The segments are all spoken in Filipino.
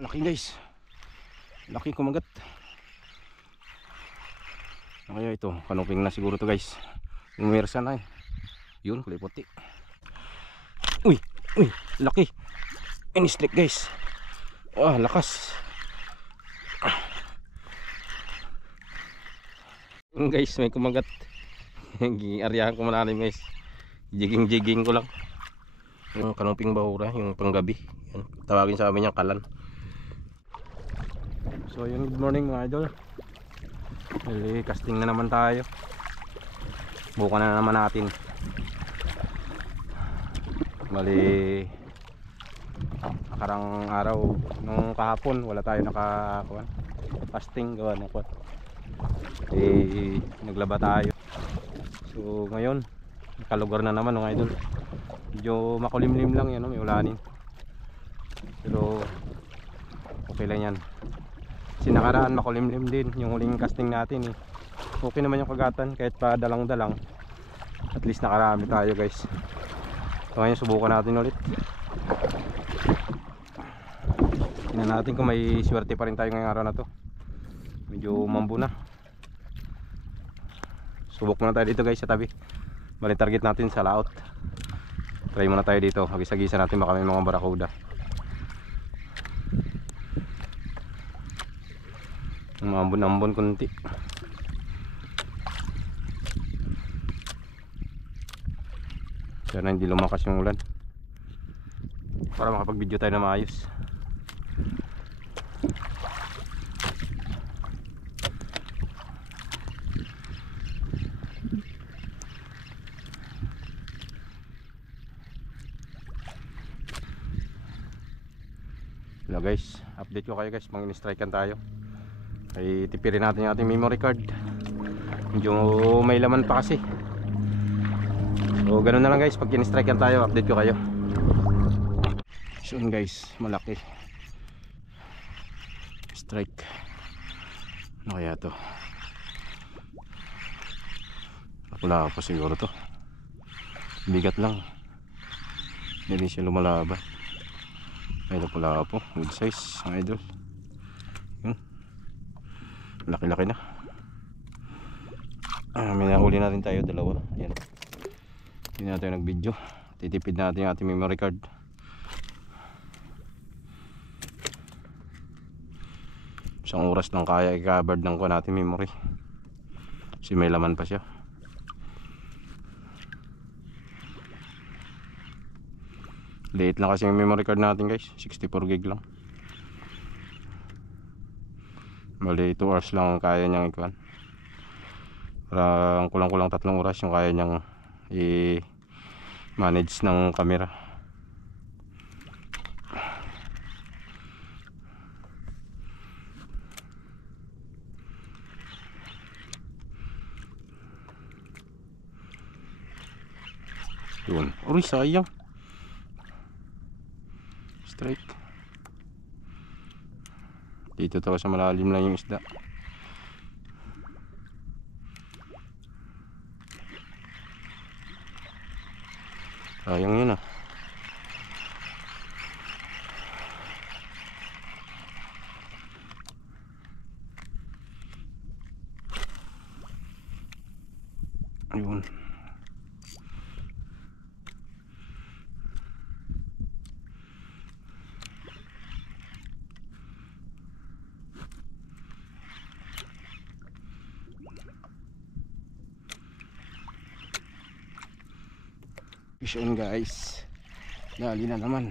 Laki guys, laki kumagat. Kaya ito, kanuping na siguro to guys. Umirsa na eh. Yun, kulay puti. Uy, uy, laki. Inislik guys. Ah, lakas. Yun guys, may kumagat. Giaryahan ko malalim guys. Jiging ko lang. Yung kanuping bahura, yung panggabi. Yan, tawagin sa amin yung kalan. So yun, good morning mga idol. Casting na naman tayo. Bukan na naman natin. Bali nakarang araw nung kahapon wala tayo nakakuan casting gawa ng kuan. Naglaba tayo. So ngayon nakalugar na naman mga idol. Medyo makulimlim lang yan, no? May ulanin. Pero okay lang yan. Sinakaraan makulimlim din yung huling casting natin eh. Okay naman yung kagatan kahit pa dalang-dalang. At least nakarami tayo guys. So ngayon subukan natin ulit. Tingnan natin kung may swerte pa rin tayo ngayong araw na to. Medyo mambo na. Subok muna tayo dito guys sa tabi. Bali target natin sa laot. Try muna tayo dito. Hagis-hagisa natin baka may mga barakuda. Ambon-ambon kunti. Sana hindi lumakas yung ulan para makapag-video tayo na maayos. Hello guys, update ko kayo guys, mang-in-strikean tayo. Ay tipirin natin yung ating memory card. Medyo may laman pa kasi. So ganun na lang guys, pag in-strikean tayo, update ko kayo. So guys, malaki strike. Ano kaya to? Wala pa siguro to. Bigat lang. Hindi siya lumalaban. Ay pula po, good size mga idol. Yun. Laki-laki na. May nahuli na rin tayo, dalawa. Yan. Hindi na tayo nag-video. Titipid natin yung ating memory card. Isang oras lang kaya i-covered ng ko natin memory. Kasi may laman pa siya. Liit lang kasi yung memory card natin guys, 64 gig lang. Bali 2 hours lang kaya niyang ikuan. Parang kulang-kulang 3 oras yung kaya niyang i-manage ng camera. Yun, uy sayang. Strike. Dito to sa malalim lang yung isda. Sayang yun ah. Ayun. Fish on guys. Dali na naman.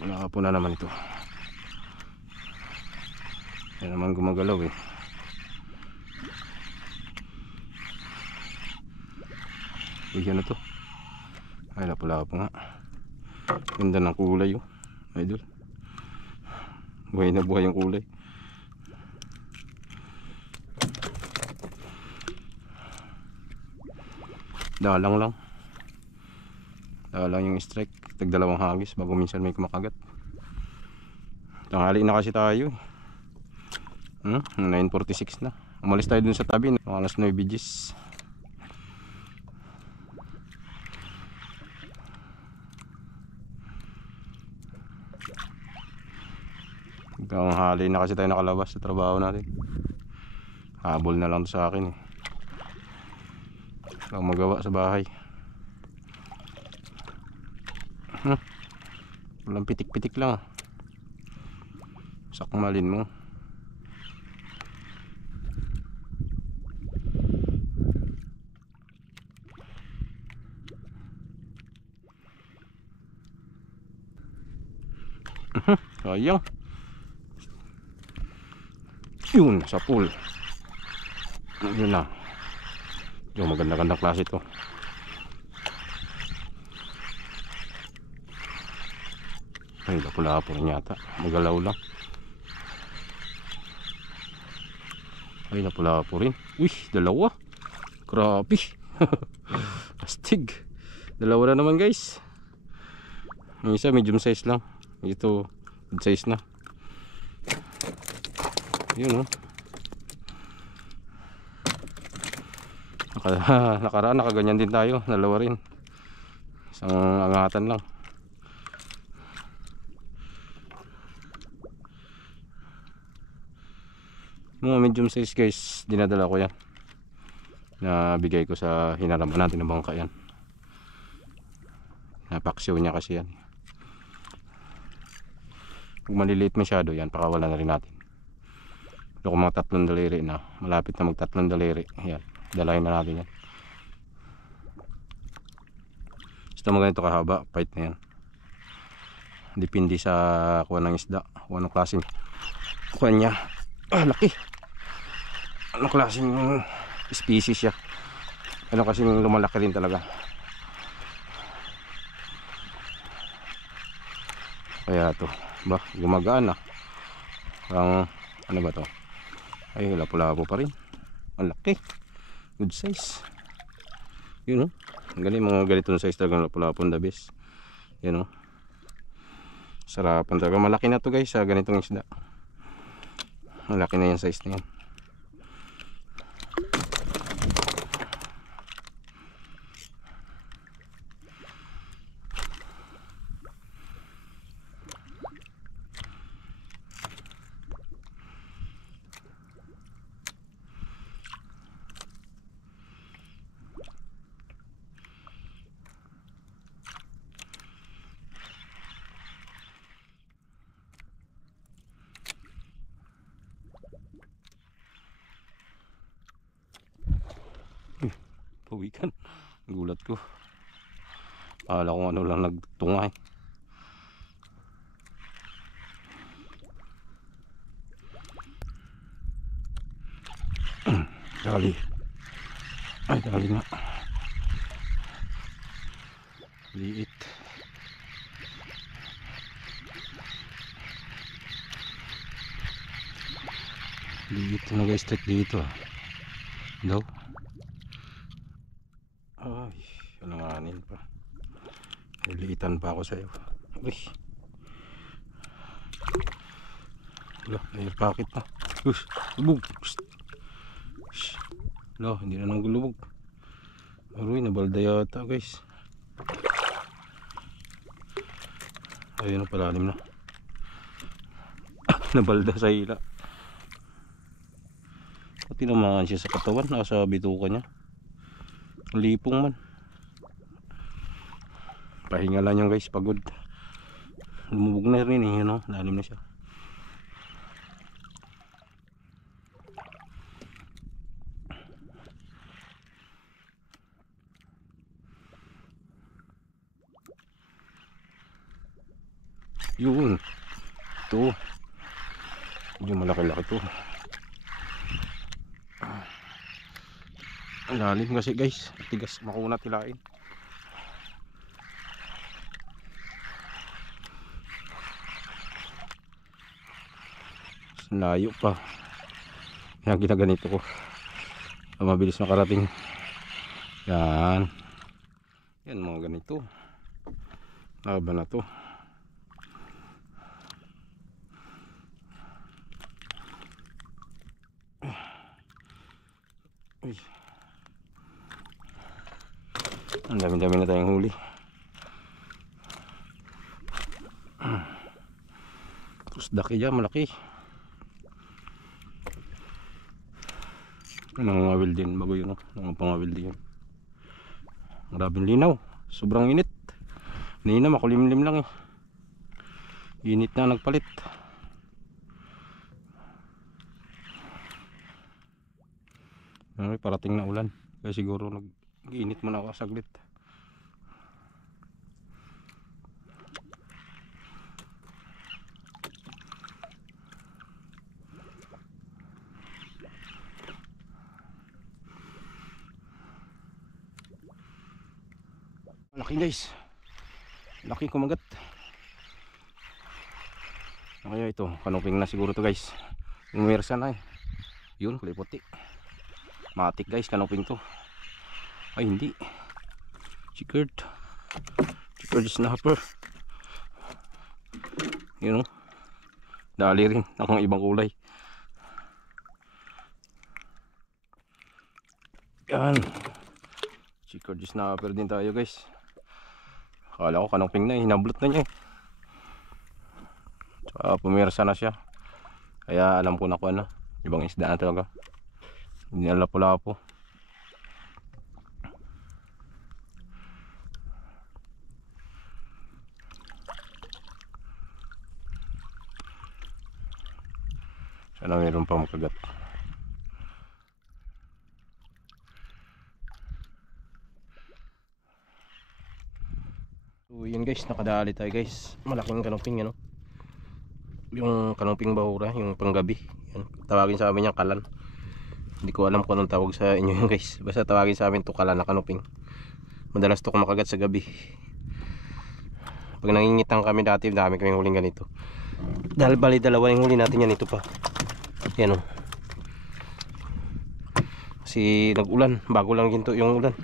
Wala po na naman ito. Yan naman gumagalaw eh. Uy, ano to? Ay, napula po nga. Ganda ng kulay oh, idol. Buhay na buhay yung kulay. Dalang lang. Dalang yung strike. Tagdalawang hagis bago minsan may kumakagat. Tanghali na kasi tayo eh. 9:46 na. Umalis tayo dun sa tabi. Alas 9 BGs. Tanghali na kasi tayo nakalabas sa trabaho natin. Habol na lang to sa akin eh. Walang magawa sa bahay. Walang pitik-pitik lang. Sakmalin mo. Sayang. Yun, sa pool. Yun na. Yung maganda-gandang klase to. Ay, lapula-lapula yata. Magalaw lang. Ay, lapula-lapula rin. Uy, dalawa. Grabe. Astig. Dalawa na naman guys. Yung isa medium size lang. Ito good size na. Yun oh. Nakaraan nakaganyan din tayo. Dalawa rin. Isang angatan lang. Mga medium size guys, dinadala ko yan. Nabigay ko sa hinaraman natin ng bangka yan. Napaksiw niya kasi yan. Kung maliliit masyado yan, pakawala na rin natin. Pero kung mga 3 daliri na, malapit na mag 3 daliri, yan, dalahin na natin yan. Basta mga ganito kahaba, fight na yan. Depende sa kuha ng isda, kung anong klaseng kuha niya. Laki! Anong klaseng species siya. Ano kasing lumalaki rin talaga. Kaya to ba, gumagaan na. Ang ano ba to? Ay, lapu-lapu pa rin. Ang laki. Good size. Yun oh. Ang galing, mga ganitong size talaga lapu-lapu the best. Yun oh. Sarapan talaga. Malaki na to guys sa ganitong isda. Malaki na yung size na yan. Pawikan. Gulat ko. Akala ko ano lang nagtungay. Dali. Ay, dali nga. Liit. Liit na guys, straight dito ah. Daw. Ay, alanganin pa. Liitan pa ako sa'yo. Uy. Wala, air pocket pa. Ush, lubog. Wala, hindi na nang gulubog. Aroy, nabalda yata guys. Ayun na, palalim na. Nabalda sa hila. Pati naman siya sa katawan, nasa bituka niya. Lipong man. Pahinga lang yan guys, pagod. Lumubog na rin eh, no? Lalim na siya. Yun. Ito. Yung malaki-laki to. Ang lalim kasi guys, tigas, makunat hilain. Layo pa. Yan, ginaganito ko. Mabilis makarating. Yan. Yan, mga ganito. Haba na to. Uy. Ang dami-dami na tayong huli. Pusdaki dyan, malaki. Nangangawil din, bago yun, nangapangawil din yun. Marabing linaw, sobrang init. Kanina makulimlim lang eh. Init na nagpalit. Ay, parating na ulan. Kaya siguro nag-init muna ako saglit. Laki guys, laki kumagat. Kaya ito, kanuping na siguro to guys. Umirsa na eh. Yun, kulay puti. Matik guys, kanuping to. Ay hindi, checkered snapper. Yun o, dali rin akong ibang kulay. Yan, checkered snapper din tayo guys. Akala ko kanuping na eh, hinablot na niya eh. Tsaka pumirsa na siya. Kaya alam ko na kung ano, ibang isda na talaga. Hindi na lapo-lapo. Sana mayroon pa makagat. So yun guys, nakadali tayo guys. Malaking kanuping ano. Yung kanuping bahura, yung panggabi. Yan. Tawagin sa amin yung kalan. Hindi ko alam kung anong tawag sa inyo yun guys. Basta tawagin sa amin to kalan na kanuping. Madalas to kumakagat sa gabi. Pag nangingitang kami dati, dami kaming huling ganito. Dahil bali dalawa yung huli natin yan, ito pa. Yan o. Kasi nag-ulan, bago lang ginto yung ulan.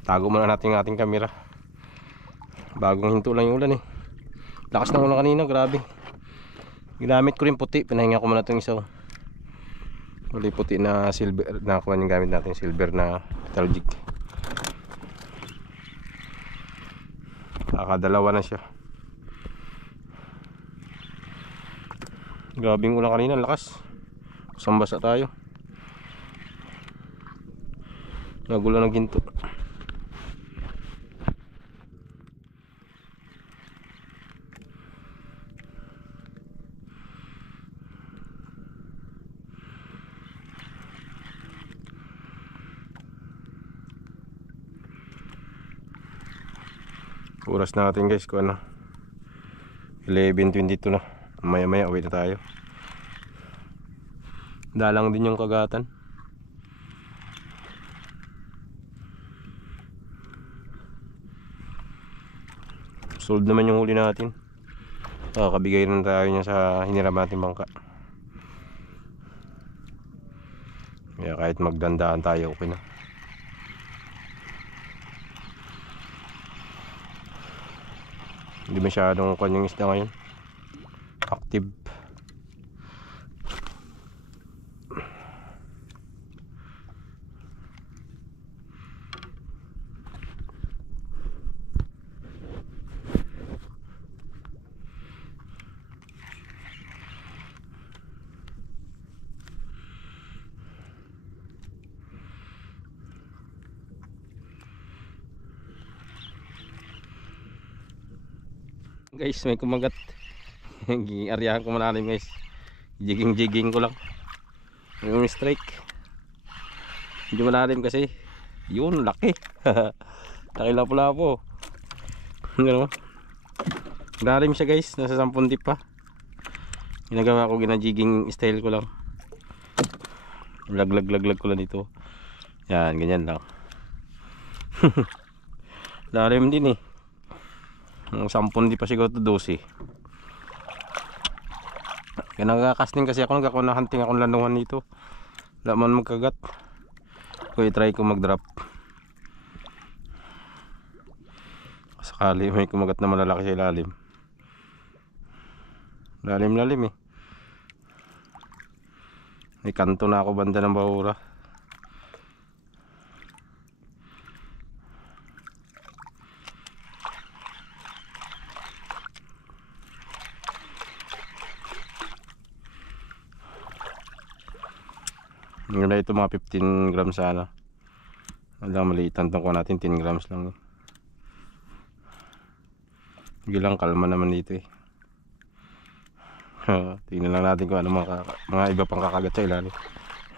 Tago muna natin yung ating camera. Bagong hinto lang yung ulan eh. Lakas ng ulan kanina, grabe. Ginamit ko rin puti, pinahinga ko muna itong isa. Muli puti na silver, nakakuha yung gamit natin, silver na metal jig. Nakadalawa na siya. Grabing ulan kanina, lakas. Sambasa tayo. Nagulan ng ginto. Oras natin guys kung ano, 11:22 na. Maya maya uwi na tayo. Dalang din yung kagatan. Sold naman yung huli natin. Kabigay rin tayo niya sa hiniram natin bangka. Kaya kahit magdandaan tayo, okay na. Hindi masyadong kwan yung isda ngayon. Active. Guys, may kumagat. Giaryahan ko malalim guys. Jigging ko lang. Yung strike. Hindi malalim kasi. Yun, laki. Laki lapo-lapo. Ano? Malalim siya guys, nasa 10 tip pa. Ginagawa ko, gina-jigging style ko lang. Lag ko lang dito. Yan, ganyan lang. Lalim din eh. 10 di pa siguro to 12. Kaya nagkakasting kasi ako, nagkakunahunting akong lanungan nito. Wala man magkagat. Kaya try ko mag-drop. Sakali may kumagat na malalaki sa ilalim. Lalim eh. May kanto na ako banda ng bahura. Yung ito mga 15 grams sana. Alam, maliitan tong ko natin, 10 grams lang. Sige lang, kalma naman dito eh. Tingnan lang natin kung ano mga iba pang kakagat sa ilalim.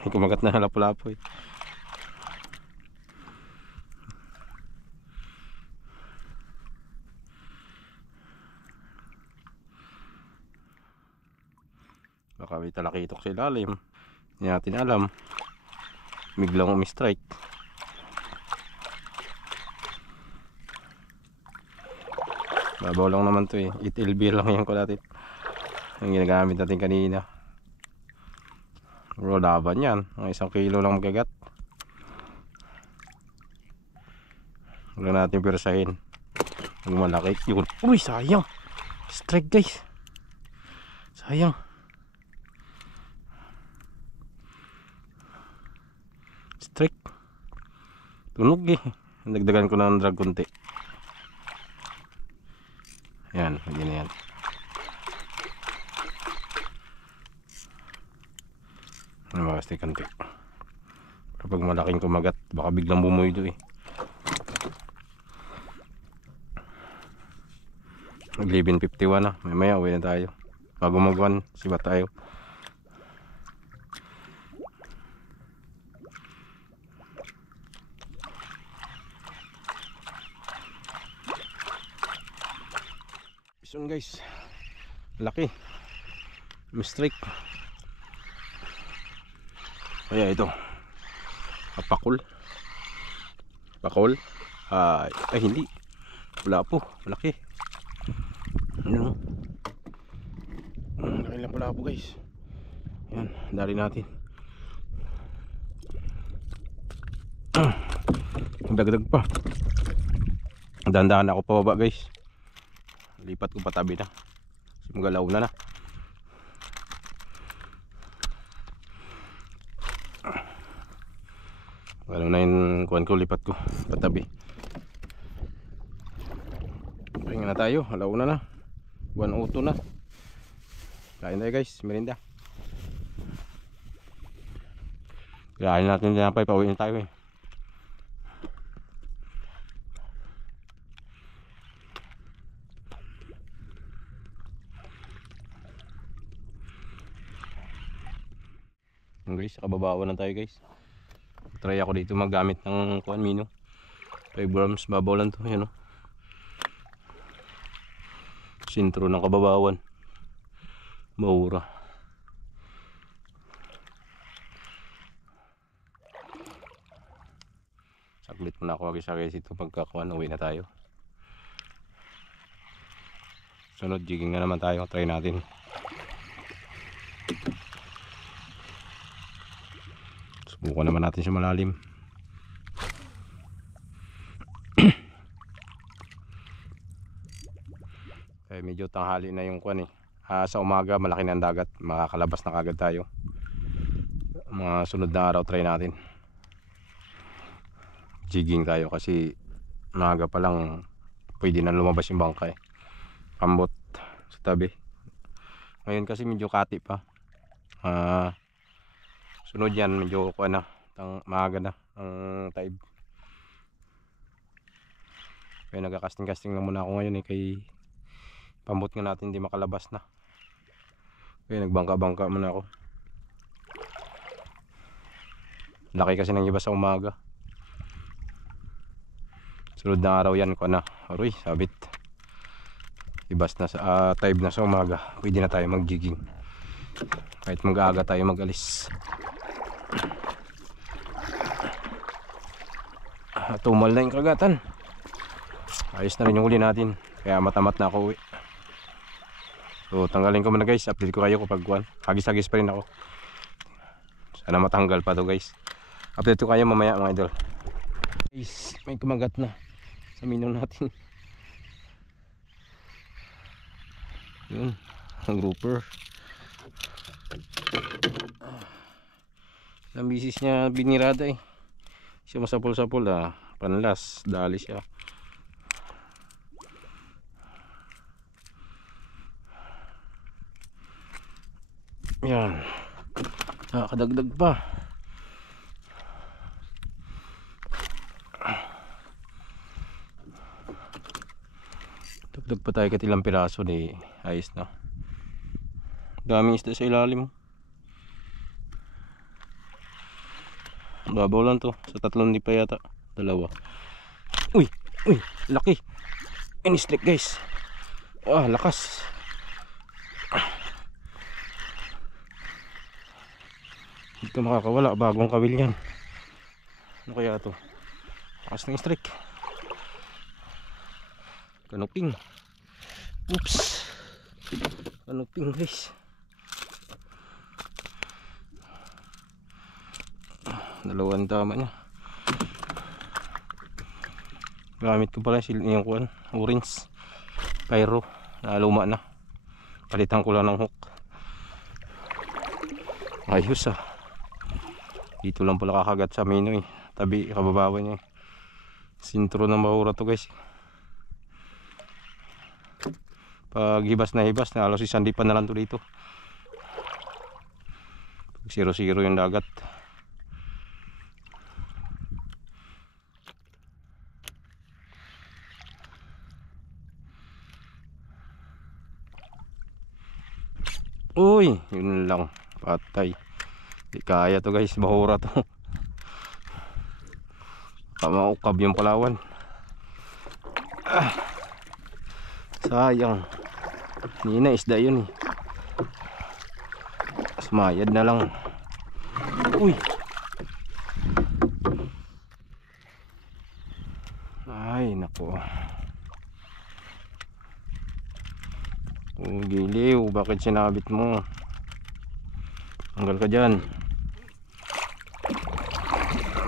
Kumagat na lapu-lapu eh. Baka may talakitok sa ilalim. Hindi natin alam. Biglang umi-strike. Babaw lang naman to eh. 8LB lang yan ko natin. Ang ginagamit natin kanina. Bro, laban yan. Ang 1 kilo lang magagat. Huwag natin persahin. Huwag malaki. Yun. Uy, sayang. Strike guys. Sayang. Strike. Tunog eh. Nagdagan ko ng drag konti. Yan, hindi na yan. Namakaste konti. Kapag malaking kumagat, baka biglang bumuy do eh. Mag-11:51 na. Mamaya uwi na tayo. Bago mag-1, siba tayo. Bison guys. Laki. Mistrike. Kaya ito. Pakul. Pakul. Ay hindi. Wala po. Malaki. Ano? Laki lang pala po guys. Yan. Dari natin. Dagdag pa. Dandahan ako pababa guys. Lipat ko patabi na. Magalaw na. Alam na yung kuhan ko, lipat ko patabi. Pahinga na tayo, alaw na. 1:02 na. Kain tayo guys, merinda. Kain natin din napay, pauwi na tayo eh. Guys, kababawan na tayo guys. Try ako dito maggamit ng kuan mino. 5 grams, babaw lang to, yan o. Sintro ng kababawan. Maura. Saglit muna ako guys ito pagkakuan, uwi na tayo. Sunod, jigging na naman tayo, try natin. Subukan naman natin sa malalim. Kaya medyo tanghali na yung kuan eh. Sa umaga malaki na ang dagat, makakalabas na kagad tayo. Mga sunod na araw try natin. Jigging tayo kasi umaga pa lang pwede na lumabas yung bangka eh. Pambot sa tabi. Ngayon kasi medyo kati pa. Sunod yan, medyo kuha na, maaga na ang taib. Kaya nagka-casting lang muna ako ngayon eh, kay pambot nga natin hindi makalabas na. Kaya nagbangka-bangka muna ako. Laki kasi ng iba sa umaga. Sunod na araw yan, kuha na. Aroy, sabit. Ibas na sa taib na sa umaga. Pwede na tayo mag-jigging. Kahit mag-aaga tayo mag-alis. Tumal na yung kagatan. Ayos na rin yung huli natin. Kaya matamat na ako uwi. So tanggalin ko muna guys. Update ko kayo kapag kuwan. Hagis-hagis pa rin ako. Sana matanggal pa to guys. Update ko kayo mamaya mga idol. Guys, may kumagat na sa minong natin. Yun, ang grouper. Ang bisis niya binirada eh. Siya masapol-sapol panlas, dali siya. Yan. Nakakadagdag pa. Dagdag pa tayo kahit ilang piraso, di ayos na. Daming isda sa ilalim. Babaw lang to. Sa tatlong di pa yata. Dalawa. Uy! Uy! Laki! Inislik guys. Ah, lakas. Hindi ka makakawala. Bagong kawil yan. Ano kaya to? Lakas ng strike. Kanuping. Oops. Kanuping guys. Dalawang tama niya. Gamit ko pala yung kuwan, orange Cairo na luma na. Palitan ko lang ng hook. Ayos ah. Dito lang pala kakagat sa mino eh. Tabi kababawan niya eh. Sintro ng bahura to guys. Pag hibas na halos isang dipan na lang to dito. 0-0 yung dagat. Uy, yun lang, patay. Di kaya to guys, bahura to. Kamaukab yung Palawan. Sayang. Hindi na isda yun eh. Sumayad na lang. Uy. Ay nako. Giliw, bakit sinabit mo? Tanggal ka dyan.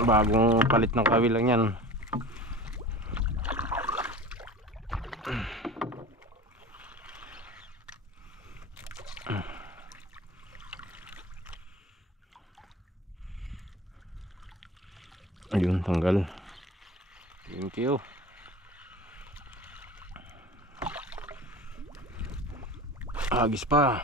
Bagong palit ng kawil lang yan. Ayun, tanggal. Thank you. Agis pa.